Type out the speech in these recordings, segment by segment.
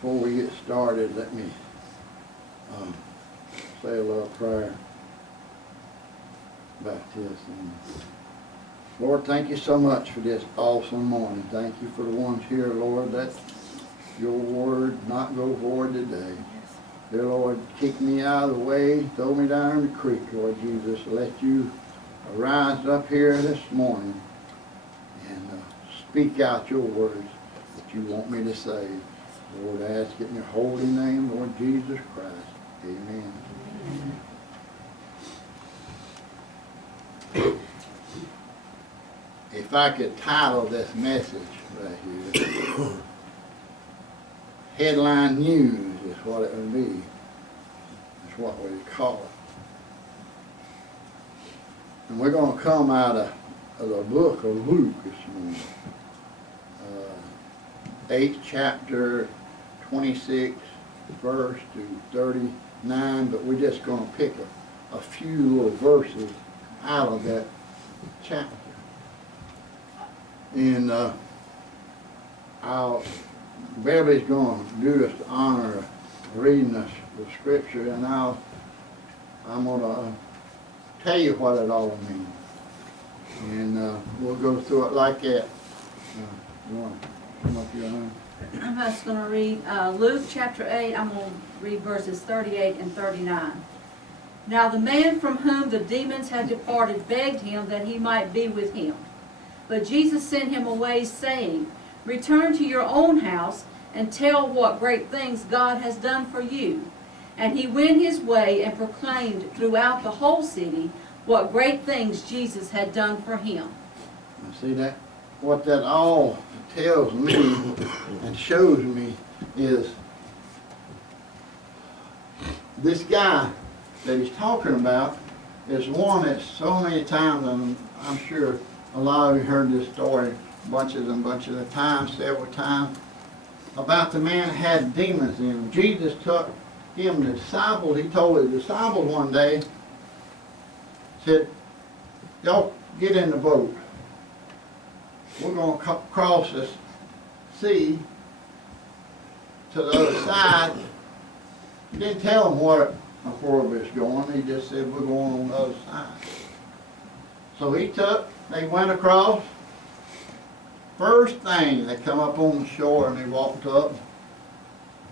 Before we get started, let me say a little prayer about this. And Lord, thank you so much for this awesome morning. Thank you for the ones here, Lord, that your word not go void today. Dear Lord, kick me out of the way, throw me down in the creek, Lord Jesus. Let you rise up here this morning and speak out your words that you want me to say. Lord, I ask it in your holy name, Lord Jesus Christ. Amen. If I could title this message right here, Headline News is what it would be. That's what we call it. And we're going to come out of the book of Luke this morning. 8th chapter, 26 verse to 39, but we're just going to pick a few little verses out of that chapter. And Beverly's going to do us the honor of reading the scripture, and I'm going to tell you what it all means. And we'll go through it like that. You want to come up here, honey? I'm just going to read Luke chapter 8. I'm going to read verses 38 and 39. Now the man from whom the demons had departed begged him that he might be with him. But Jesus sent him away, saying, Return to your own house and tell what great things God has done for you. And he went his way and proclaimed throughout the whole city what great things Jesus had done for him. You see that? What that all tells me and shows me is this guy that he's talking about is one that so many times, and I'm sure a lot of you heard this story bunches of times, several times, about the man that had demons in him. Jesus took him, the disciples, he told his disciples one day, said, y'all get in the boat. We're going to cross this sea to the other side. He didn't tell them where it was going. He just said, we're going on the other side. So they went across. First thing, they come up on the shore and they walked up.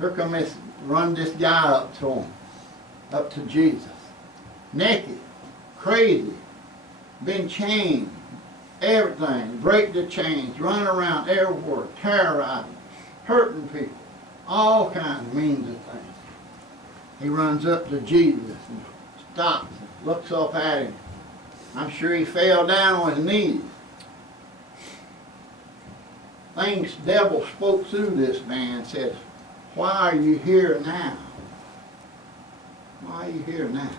Here come this guy up to him, up to Jesus. Naked, crazy, been chained, everything, break the chains, running around everywhere, terrorizing, hurting people, all kinds of means of things. He runs up to Jesus and stops and looks up at him. I'm sure he fell down on his knees. The devil spoke through this man and says, why are you here now? Why are you here now?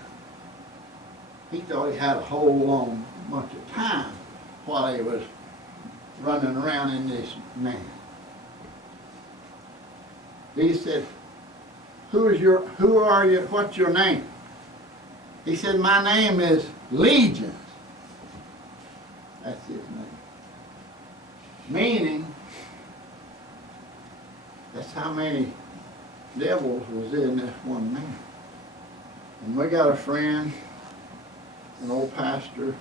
He thought he had a whole long bunch of time while he was running around in this man. He said, who are you, what's your name? He said, my name is Legion. That's his name. Meaning, that's how many devils was in this one man. And we got a friend, an old pastor,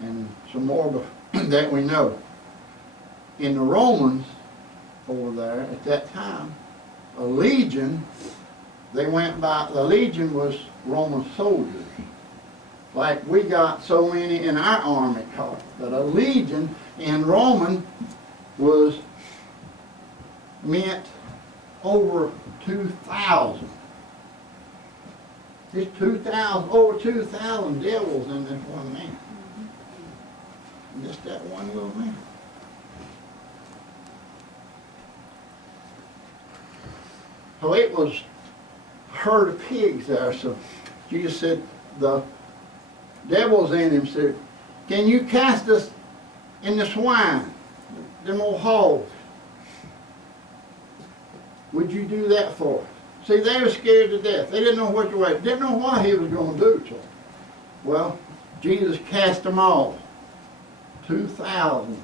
and some more that we know. In the Romans over there at that time, a legion, the legion was Roman soldiers. Like we got so many in our army corps. But a legion in Roman meant over 2,000. There's over 2,000 devils in this one man. Just that one little man. So it was a herd of pigs there. So Jesus said, the devil's in him, said, can you cast us in the swine, them old hogs? Would you do that for us? See, they were scared to death. They didn't know which way, didn't know what he was going to do to them. Well, Jesus cast them all. 2,000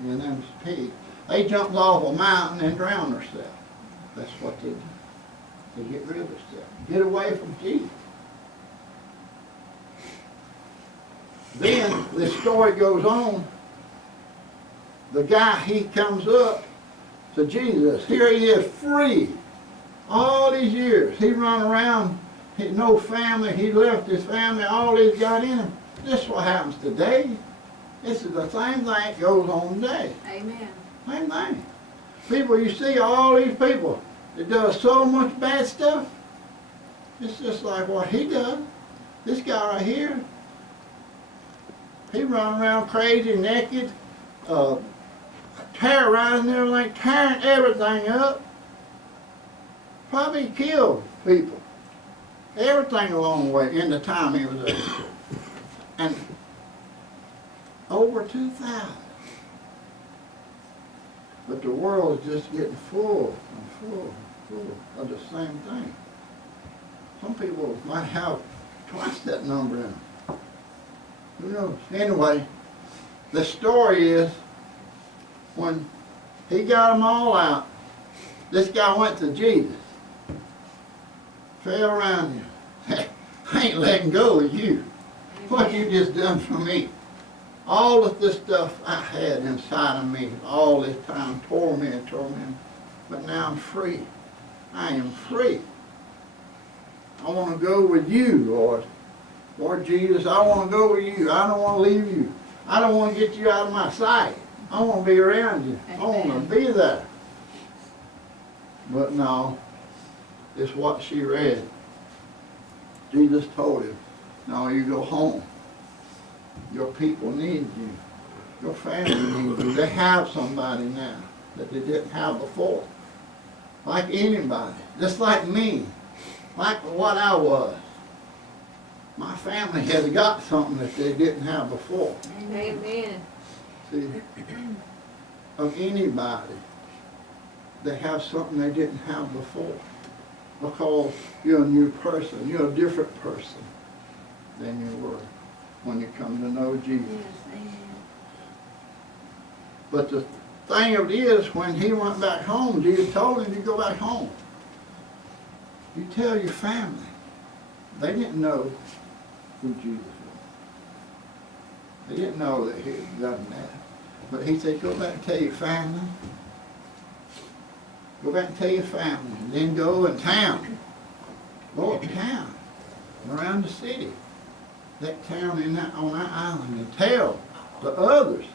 in them pigs. They jumped off a mountain and drowned themselves. That's what they do. They get rid of stuff. Get away from Jesus. Then the story goes on. The guy, he comes up to Jesus. Here he is, free. All these years, he run around, he no family, he left his family, all he's got in him. This is what happens today. This is the same thing that goes on today. Amen. Same thing. People, you see all these people that does so much bad stuff. It's just like what he does. This guy right here, he run around crazy, naked, terrorizing everything, tearing everything up. Probably killed people. Everything along the way in the time he was there. And over 2,000. But the world is just getting full and full and full of the same thing. Some people might have twice that number in them. Who knows? Anyway, the story is when he got them all out, this guy went to Jesus. Fell around him. I ain't letting go of you. What you just done for me. All of this stuff I had inside of me all this time tore me and tore me. But now I'm free. I am free. I want to go with you, Lord. Lord Jesus, I want to go with you. I don't want to leave you. I don't want to get you out of my sight. I want to be around you. I want to be there. But no, it's what she read. Jesus told him, no, you go home. Your people need you. Your family needs you. They have somebody now that they didn't have before. Like anybody. Just like me. Like what I was. My family has got something that they didn't have before. Amen. See, of anybody, they have something they didn't have before. Because you're a new person. You're a different person than you were when you come to know Jesus. Yes, amen. But the thing of it is, when he went back home, Jesus told him to go back home. You tell your family. They didn't know who Jesus was. They didn't know that he had done that. But he said, go back and tell your family. Go back and tell your family. And then go in town. Go up town. Around the city. That town on that island. And tell the others.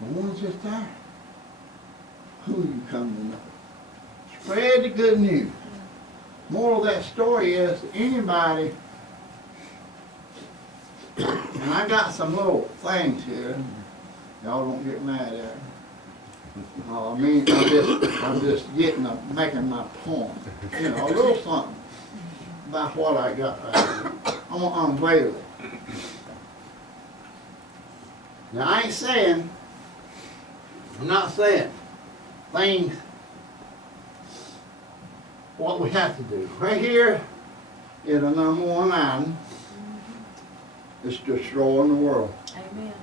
The ones that's there. Who you come to know. Spread the good news. Moral of that story is anybody, and I got some little things here. Y'all don't get mad at me. I mean, I'm just making my point. You know, a little something about what I got right here. I'm gonna unveil it. Now I ain't saying, I'm not saying things what we have to do. Right here is the number one item. It's destroying the world. Amen.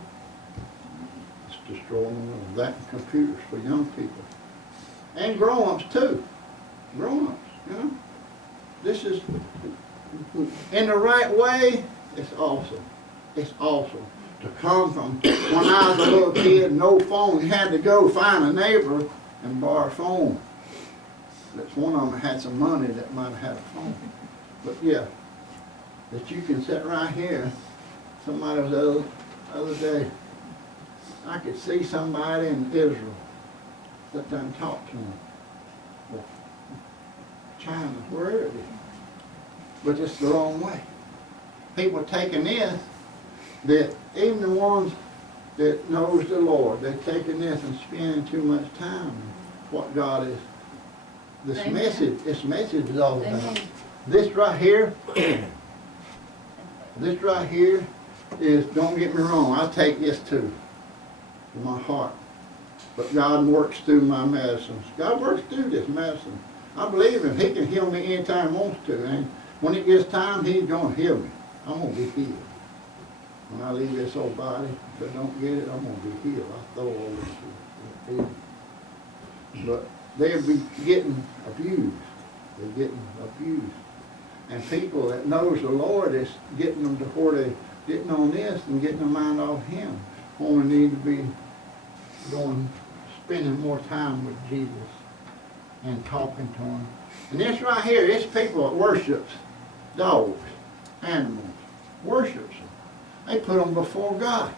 It's destroying the world. That and computers for young people. And grown-ups too. Grown-ups, you know. This is, in the right way, it's awesome. It's awesome. To come from, when I was a little kid, no phone, you had to go find a neighbor and borrow a phone. That's one of them that had some money that might have had a phone. But yeah, that you can sit right here. Somebody was the other day, I could see somebody in Israel sit there and talk to them. Well, China, wherever it is. But it's the wrong way. People taking this, that even the ones that knows the Lord, they're taking this and spending too much time on what God is. This message is all about. Amen. This right here is, don't get me wrong, I take this too, to my heart. But God works through my medicines. God works through this medicine. I believe Him. He can heal me anytime He wants to. And when it gets time, He's going to heal me. I'm going to be healed. When I leave this old body, if I don't get it, I'm going to be healed. I throw all this shit. But they'll be getting abused. They're getting abused. And people that knows the Lord is getting them to where they're getting on this and getting their mind off Him. When we need to be spending more time with Jesus and talking to Him. And this right here, it's people that worships dogs, animals, worships them. They put them before God.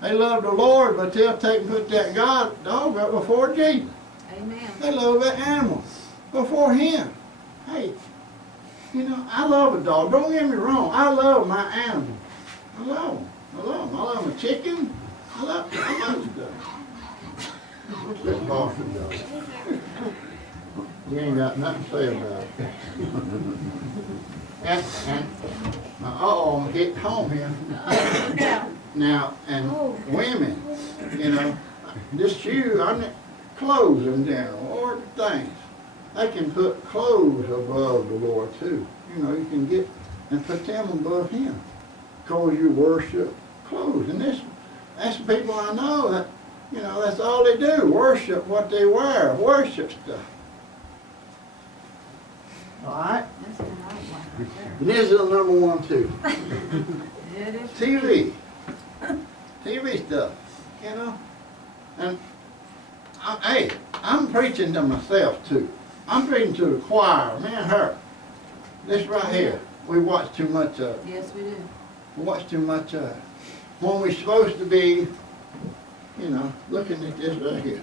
They love the Lord, but they'll take and put that dog up before Jesus. Amen. They love that animal before Him. Hey, you know, I love a dog. Don't get me wrong. I love my animals. I love them. I love them. I love my chicken. I love stuff. Quit barking, dog. You ain't got nothing to say about it. and uh-oh, I'm hitting home here. Now, and women, you know, this shoe, clothes in general, or things. They can put clothes above the Lord too. You know, you can get and put them above Him. Because you worship clothes. And that's the people I know that, you know, that's all they do. Worship what they wear. Worship stuff. Alright? That's the right one right there. And this is the number one too. It is. TV. TV stuff, you know. And, hey, I'm preaching to myself too. I'm preaching to the choir, me and her. This right here, we watch too much of it. Yes, we do. We watch too much of it. When we're supposed to be, you know, looking at this right here.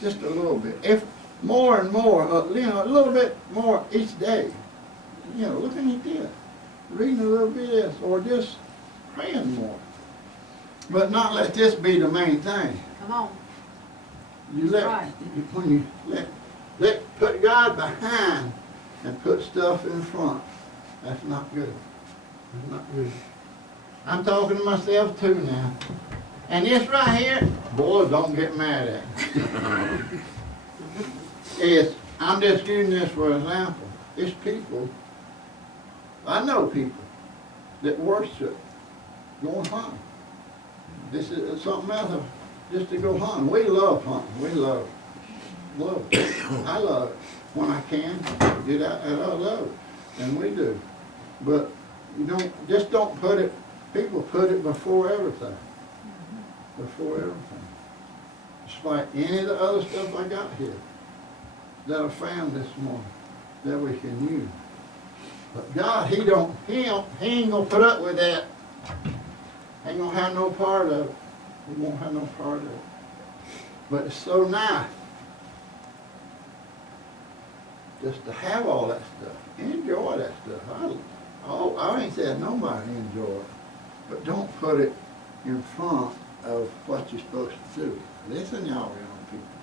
Just a little bit. If more and more, you know, a little bit more each day. You know, looking at this. Reading a little bit of this, or just praying more. But not let this be the main thing. Come on. You let, Right. when you put God behind and put stuff in front, that's not good. That's not good. I'm talking to myself too now. And this right here, boys, don't get mad at me. I'm just using this for example. It's people, I know people that worship going hunting. This is something else, just to go hunting. We love hunting. We love it. I love it when I can. Get out and I love it, and we do. But you don't put it. People put it before everything. Before everything. It's like any of the other stuff I got here that I found this morning that we can use. But God, He ain't gonna put up with that. Ain't gonna have no part of it. He won't have no part of it. But it's so nice just to have all that stuff. Enjoy that stuff. I ain't saying nobody enjoy it. But don't put it in front of what you're supposed to do. Listen, y'all young people.